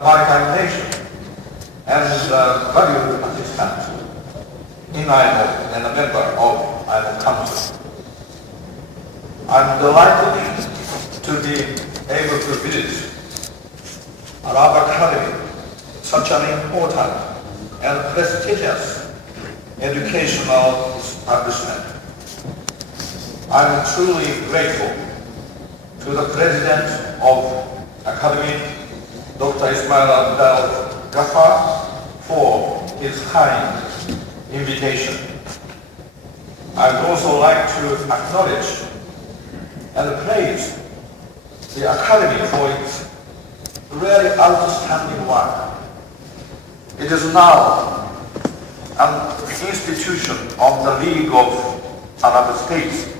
maritime nation and valued participant in IMO and a member of IMO Council. I'm delighted to be able to visit Arab Academy, such an important and prestigious educational establishment. I'm truly grateful to the President of Academy, Dr. Ismail Abdel Ghaffar, for his kind invitation. I'd also like to acknowledge and praise the Academy for its really outstanding work. It is now an institution of the League of Arab States.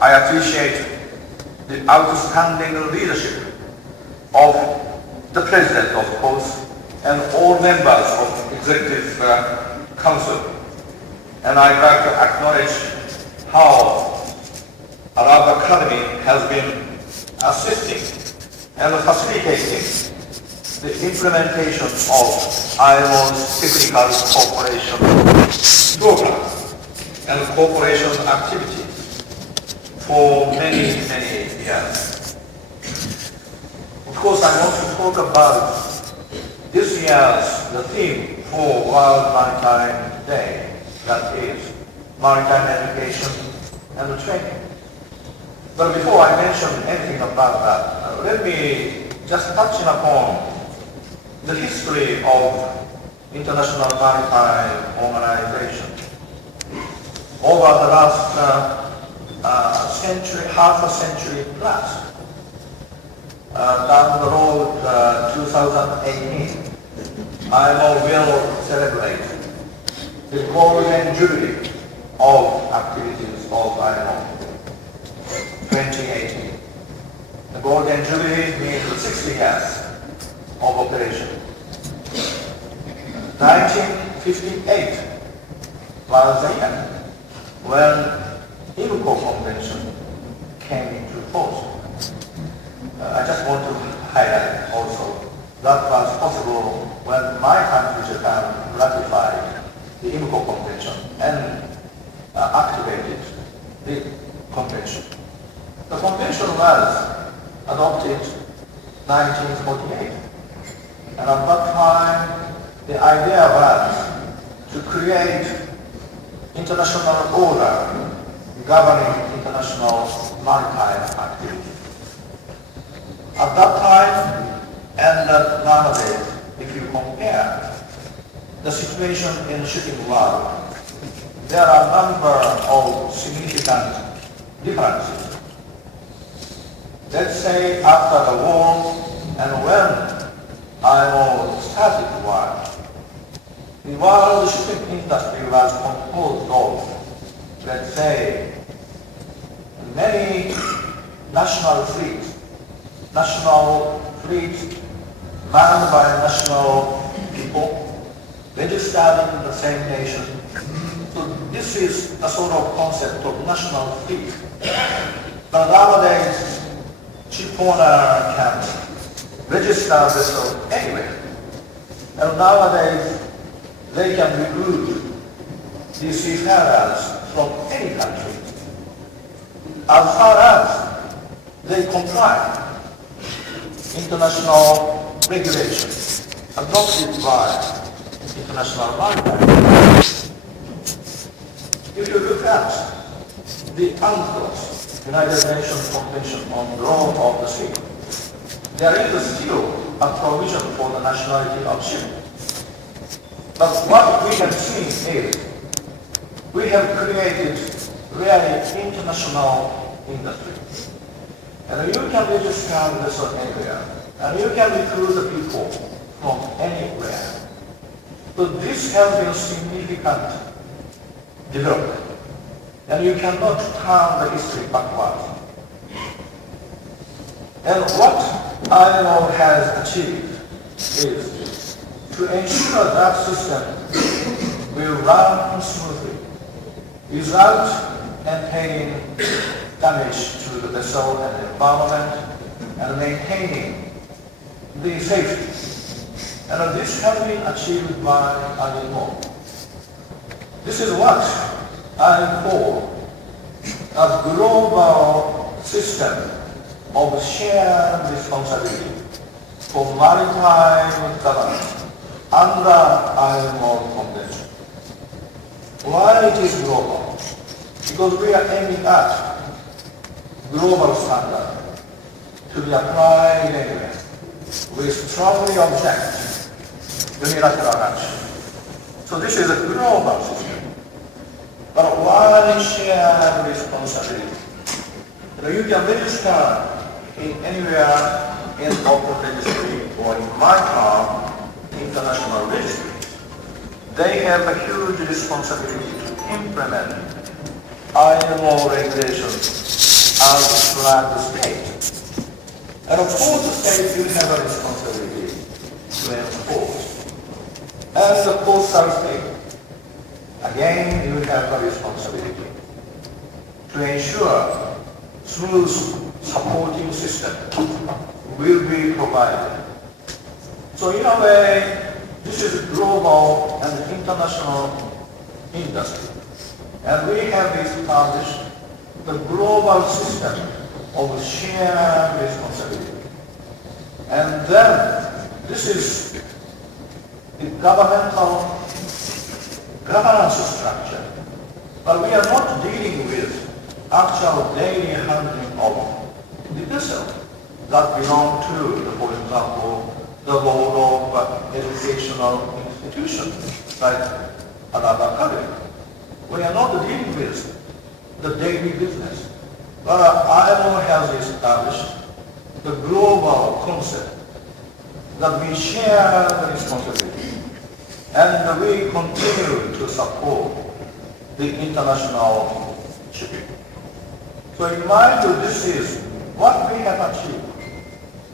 I appreciate the outstanding leadership of the President, of course, and all members of Executive Council. And I'd like to acknowledge how Arab Academy has been assisting and facilitating the implementation of IMO's technical cooperation program and cooperation activities for many, many years. Of course, I want to talk about this year's theme for World Maritime Day, that is maritime education and training. But before I mention anything about that, let me just touch upon the history of International Maritime Organization. Over the last century, half a century plus, down the road, 2018, IMO will celebrate the golden jubilee of activities of IMO 2018. The golden jubilee means 60 years of operation. 1958 was the year when IMO Convention came into force. I just want to highlight also that was possible when my country, Japan, ratified the IMO Convention and activated the convention. The convention was adopted 1948, and at that time the idea was to create international order governing international maritime activity. At that time and nowadays, if you compare the situation in the shipping world, there are a number of significant differences. Let's say after the war and when IMO started to work, the world shipping industry was composed of, let's say, many national fleets manned by national people, registered in the same nation. So this is the sort of concept of national fleet. But nowadays, ship owner can register vessel anywhere. And nowadays, they can recruit these seafarers from any country, as far as they comply international regulations adopted by International Maritime. If you look at the UNCLOS, United Nations Convention on the Law of the Sea, there is still a provision for the nationality of ship. But what we can see is we have created really international industry. And you can register vessel anywhere, and you can recruit the people from anywhere. So this has been a significant development, and you cannot turn the history backwards. And what IMO has achieved is to ensure that system will run smoothly without entailing damage to the vessel and the environment, and maintaining the safety And this has been achieved by IMO. This is what I call a global system of shared responsibility for maritime governance under IMO Convention. Why it is global? Because we are aiming at global standard to be applied anywhere. We strongly object unilateral action. So this is a global system. But why shared responsibility? You can register in anywhere in open registry or in my term, international registry. They have a huge responsibility to implement IMO regulations as flag state. And of course, the state will have a responsibility to enforce. And the coastal state, again, you have a responsibility to ensure smooth supporting system will be provided. So in a way, this is global and international industry. And we have established the global system of shared responsibility. And then this is the governmental governance structure. But we are not dealing with actual daily handling of the vessel that belong to, for example, the board of educational institutions like another country. We are not dealing with the daily business. But IMO has established the global concept that we share the responsibility and we continue to support the international shipping. So in my view, this is what we have achieved.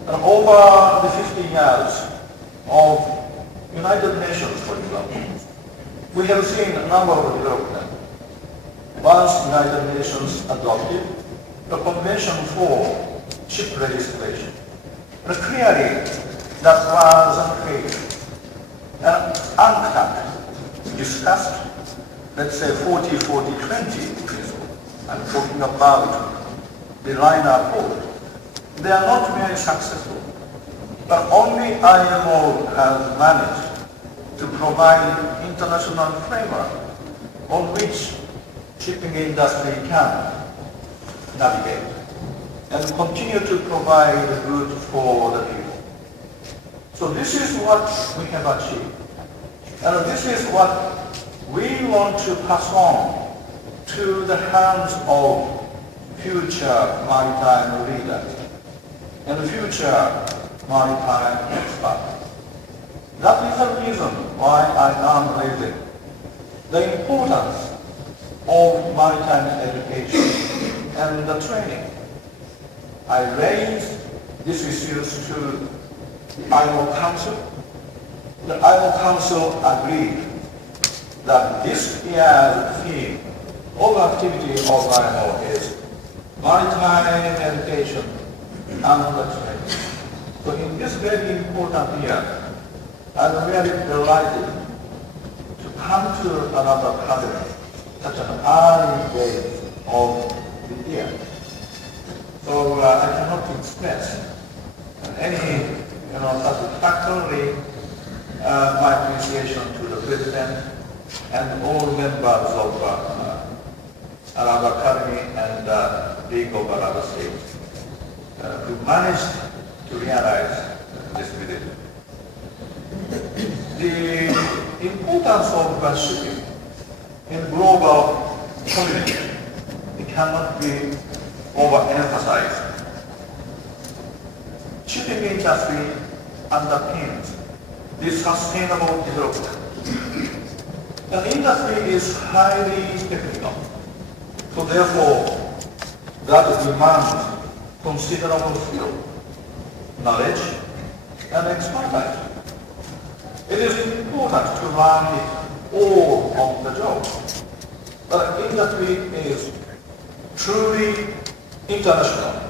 And over the 50 years of United Nations, for example, we have seen a number of developments. Once United Nations adopted the Convention for Ship Registration. And clearly, that was unfair. And UNCTAD discussed, let's say, 40-40-20 principle. I'm talking about the line approach. They are not very successful. But only IMO has managed to provide international framework on which shipping industry can navigate and continue to provide goods for the people. So this is what we have achieved. And this is what we want to pass on to the hands of future maritime leaders and future maritime experts. That is the reason why I am raising the importance of maritime education and the training. I raised these issues to the IMO Council. The IMO Council agreed that this year's theme of activity of IMO is maritime education and the training. So in this very important year, I'm really delighted to come to another country such an early day of the year. So I cannot express any satisfactorily my appreciation to the President and all members of Arab Academy and League of Arab States who managed to realize this vision. The importance of shipping in global community, it cannot be overemphasized. Shipping industry underpins this sustainable development. The industry is highly technical, so therefore that demands considerable skill, knowledge, and expertise. It is important to learn it all on the job. But industry is truly international,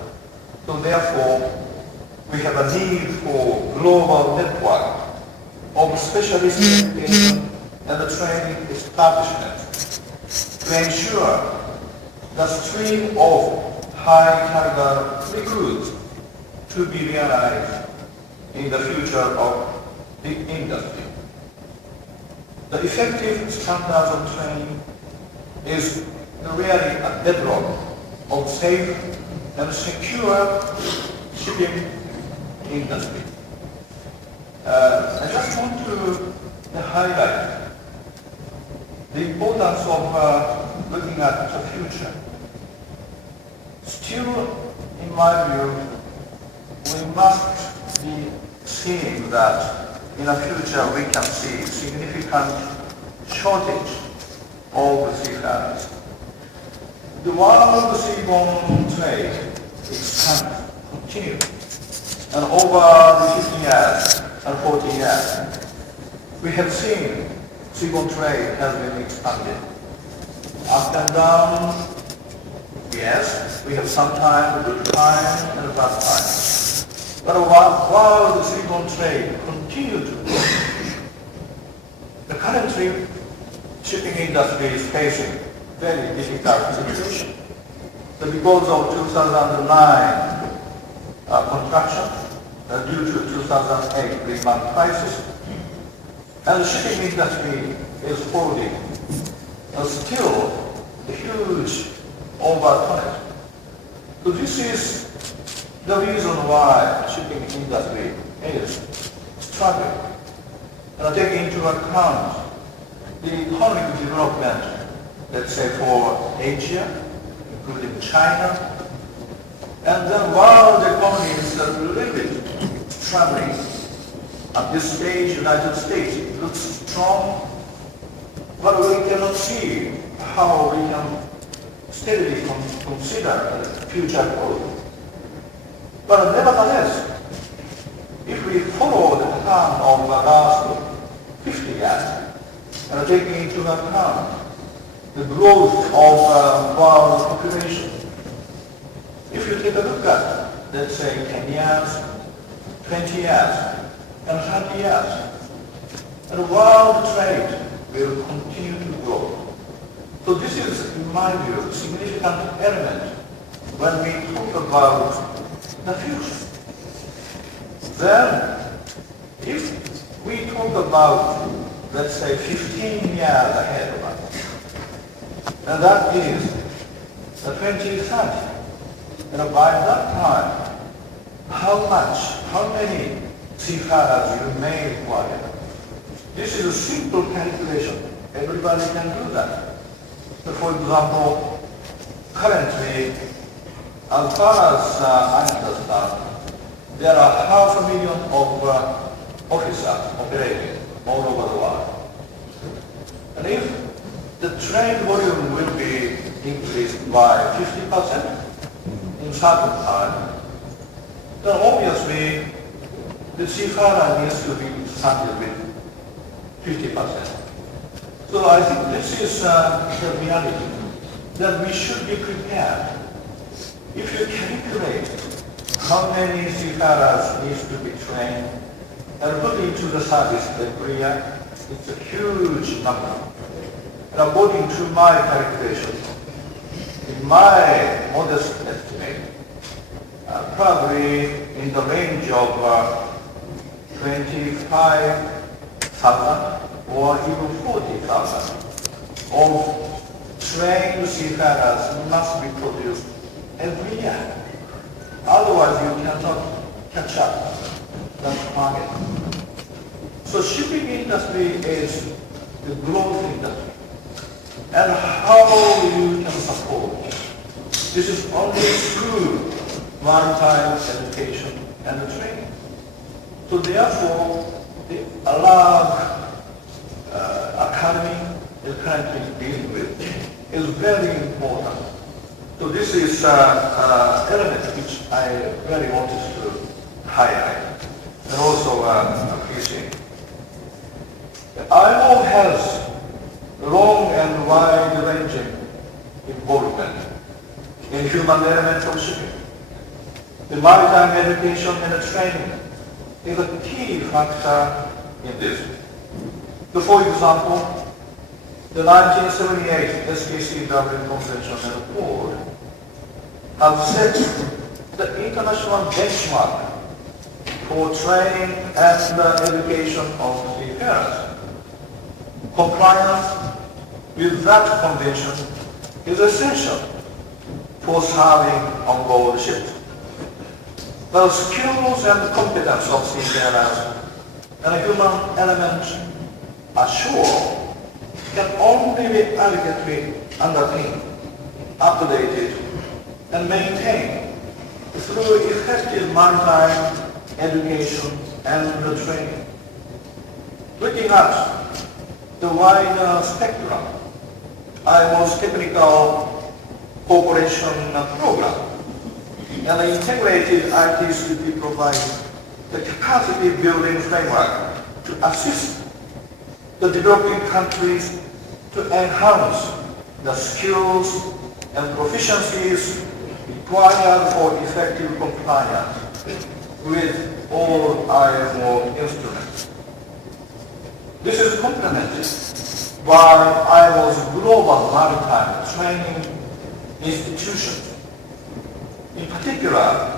so therefore we have a need for global network of specialist education and training establishment to ensure the stream of high-caliber recruits to be realized in the future of the industry. The effective standards of training is really a bedrock of safe and secure shipping industry. I just want to highlight the importance of looking at the future. Still, in my view, we must be seeing that in the future we can see significant shortage of seafarers. The world seaborne trade expands, continues, and over the 50 years and 40 years, we have seen seaborne trade has been expanded. Up and down, yes, we have sometimes good time and bad time. But while the seaborne trade continues to grow, the currently shipping industry is facing very difficult situation. So because of 2009 contraction due to 2008 Lehman crisis, and the shipping industry is holding still a huge overtonnage. So this is the reason why shipping industry is struggling. And taking into account the economic development, let's say for Asia, including China, and then world economy is a little bit struggling. At this stage, United States looks strong, but we cannot see how we can steadily consider the future growth. But nevertheless, if we follow the pattern of the last 50 years, and taking into account the growth of world population, if you take a look at, let's say, 10 years, 20 years, and 30 years, and world trade will continue to grow. So this is, in my view, a significant element when we talk about the future. Then, if we talk about, let's say, 15 years ahead of us, and that is the 2030, and by that time, how many seafarers you may require? This is a simple calculation. Everybody can do that. So for example, currently, as far as I understand, there are 500,000 of officers operating all over the world. And if the trade volume will be increased by 50% in certain time, then obviously the seafarer needs to be started with 50%. So I think this is the reality, that we should be prepared. If you calculate how many seafarers needs to be trained and put into the service every year, it's a huge number. And according to my calculation, in my modest estimate, probably in the range of 25,000 or even 40,000 of trained seafarers must be produced every year. Otherwise, you cannot catch up that market. So shipping industry is the growth industry. And how you can support? This is only through maritime education and training. So therefore, the large academy is currently dealing with is very important. So this is an element which I really wanted to highlight and also appreciate. The IMO has long and wide-ranging involvement in human element of shipping. The maritime education and training is a key factor in this. So for example, the 1978 SKCW Convention and Accord have set the international benchmark for training and education of seafarers. Compliance with that convention is essential for serving on board ships. The skills and competence of seafarers and a human element ashore can only be adequately underpinned, updated, and maintained through effective maritime education and training. Looking at the wider spectrum, IMO's technical cooperation program and the integrated ITCP provides the capacity building framework to assist the developing countries to enhance the skills and proficiencies required for effective compliance with all IMO instruments. This is complemented by IMO's global maritime training institutions, in particular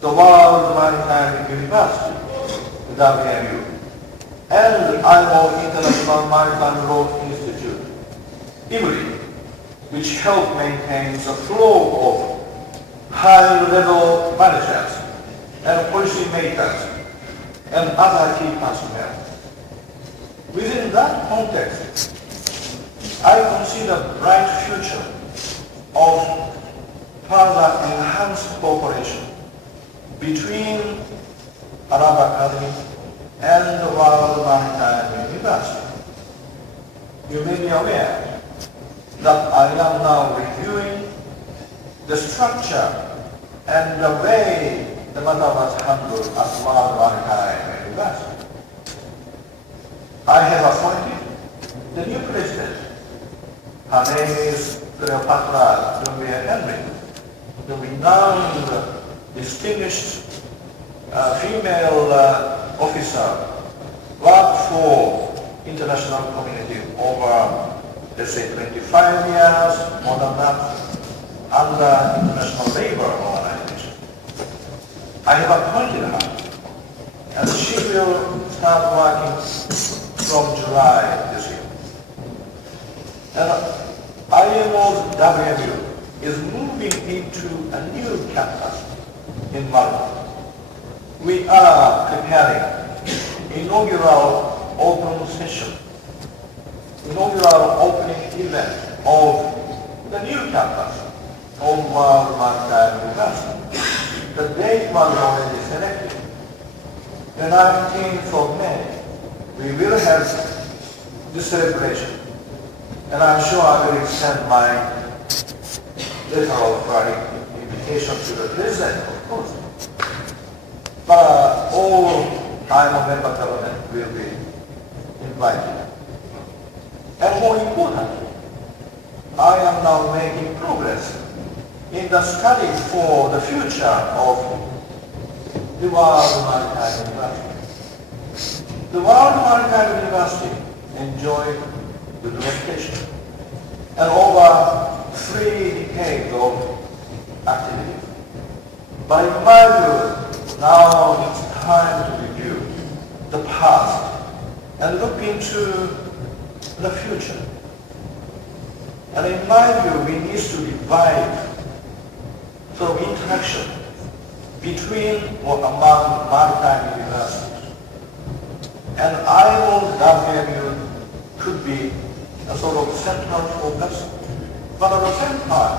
the World Maritime University, WMU, and IMO International Maritime Law Institute, IMRI, which help maintain the flow of high-level managers and policymakers and other key personnel. Within that context, I consider bright future of further enhanced cooperation between Arab Academy and the World Maritime University. You may be aware that I am now reviewing the structure and the way the matter was handled at World Maritime University. I have appointed the new president. Her name is Cleopatra Henry, the renowned, distinguished female officer, worked for international community over, let's say, 25 years, more than that, under International Labour Organization. I have appointed her, and she will start working from July this year. And IMO's WMU is moving into a new campus in Malta. We are preparing inaugural open session, inaugural opening event of the new campus of World Maritime University. The date was already selected. The 19th of May, we will have this celebration. And I'm sure I will extend my letter of invitation to the president, of course. But all IMO member government will be invited. And more importantly, I am now making progress in the study for the future of the World Maritime University. The World Maritime University enjoyed good reputation and over 3 decades of activity. But in my view, now it's time to review the past and look into the future. And in my view, we need to revive sort of interaction between or among maritime universities. And IMO WMU could be a sort of central focus, but at the same time,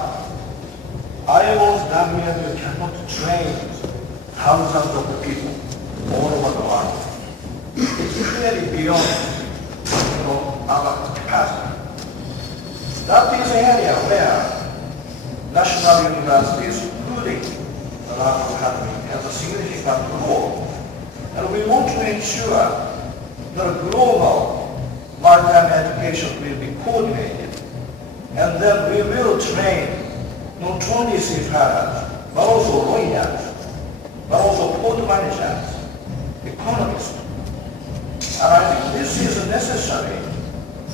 IMO's WMU cannot train thousands of people all over the world. It's clearly beyond our capacity. That is an area where national universities, including the World Academy, have a significant role. And we want to ensure that global maritime education will be coordinated, and then we will train not only seafarers, but also lawyers, but also port managers, economists, And I think this is necessary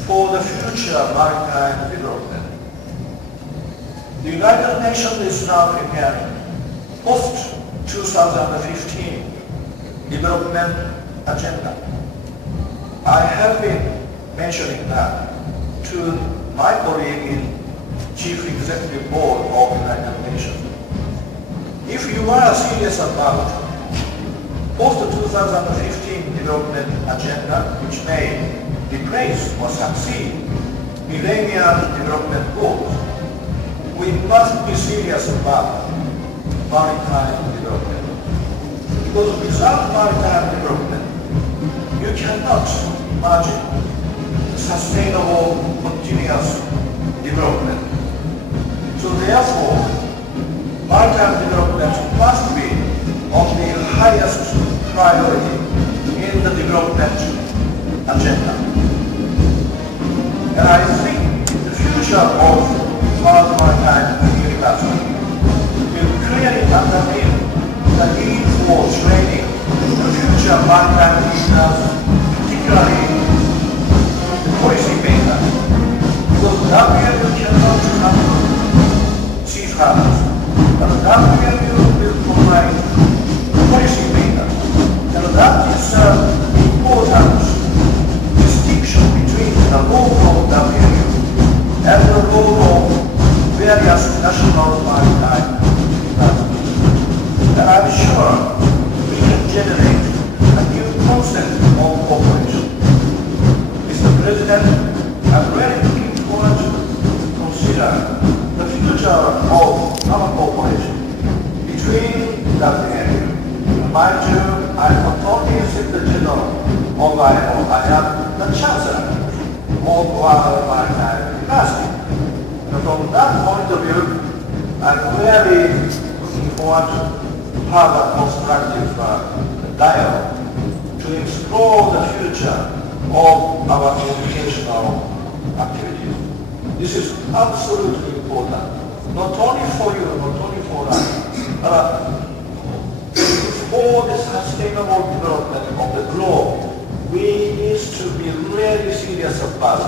for the future maritime development. The United Nations is now preparing post-2015 development agenda. I have been mentioning that to my colleague in Chief Executive Board of the United Nations. If you are serious about post-2015 development agenda, which may replace or succeed Millennium Development Goals, we must be serious about maritime development. Because without maritime development, you cannot imagine sustainable, continuous development. So therefore, maritime development must be of the highest priority in the development agenda. And I think the future of maritime university will clearly underpin the need for training the future maritime leaders, particularly the policy makers. Because WMU cannot handle seafarers, but WMU will provide policy makers. And that is an important distinction between the role of WMU and the role of various national maritime universities. And I'm sure we can generate a new concept of cooperation. Mr. President, I'm really looking forward to consider the future of our cooperation between WMU. Mind you, I'm not only Secretary-General of IMO, I am the Chancellor of our maritime university. And from that point of view, I'm really looking forward to have a constructive dialogue to explore the future of our educational activities. This is absolutely important, not only for you, not only for us, for the sustainable development of the globe. We need to be really serious about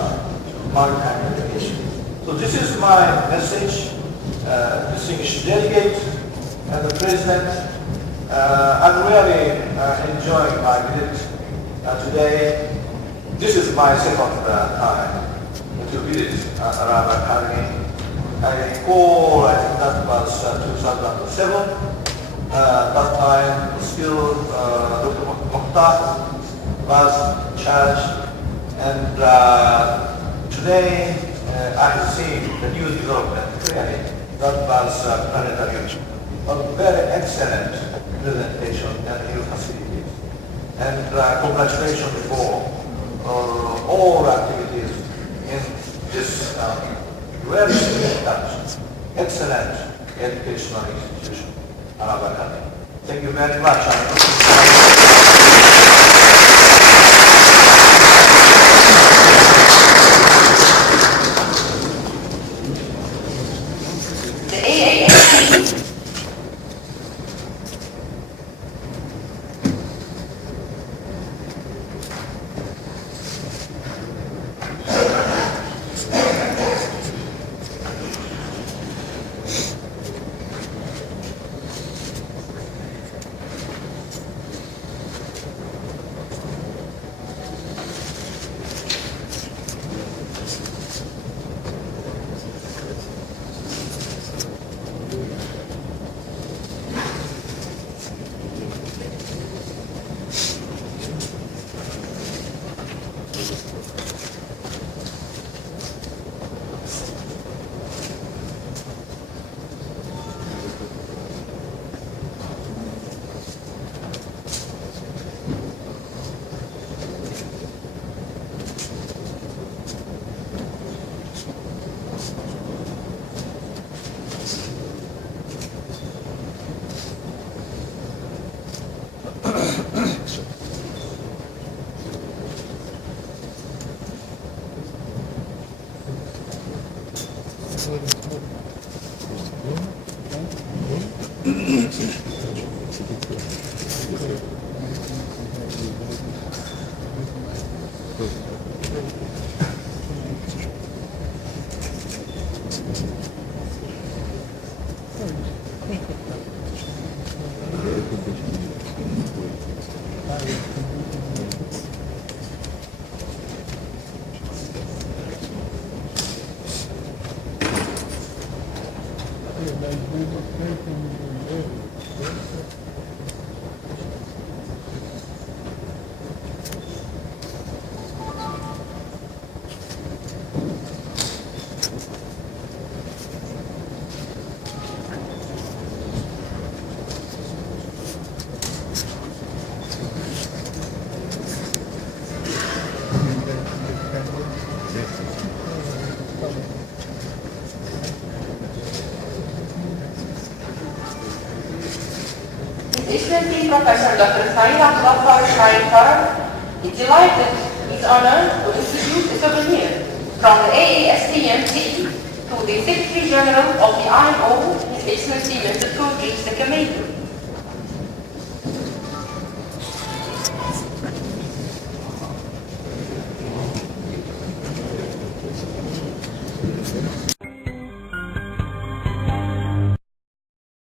maritime education. So this is my message, distinguished delegate and the President. I'm really enjoying my visit today. This is my second time to visit Arab Academy. I recall, I think that was 2007. That time still Dr. Mokhtar was in charge, and today I see the new development clearly. That was planetary. A very excellent presentation and new facilities. And congratulations for all activities in this very significant, excellent educational institution, Arab Academy. Thank you very much. The AAST Excellency Professor Dr. Saeed Abdullah Sharifa is delighted, is honored to introduce a souvenir from the AASTM city to the Secretary General of the IMO, His Excellency Mr. Koji Sekimizu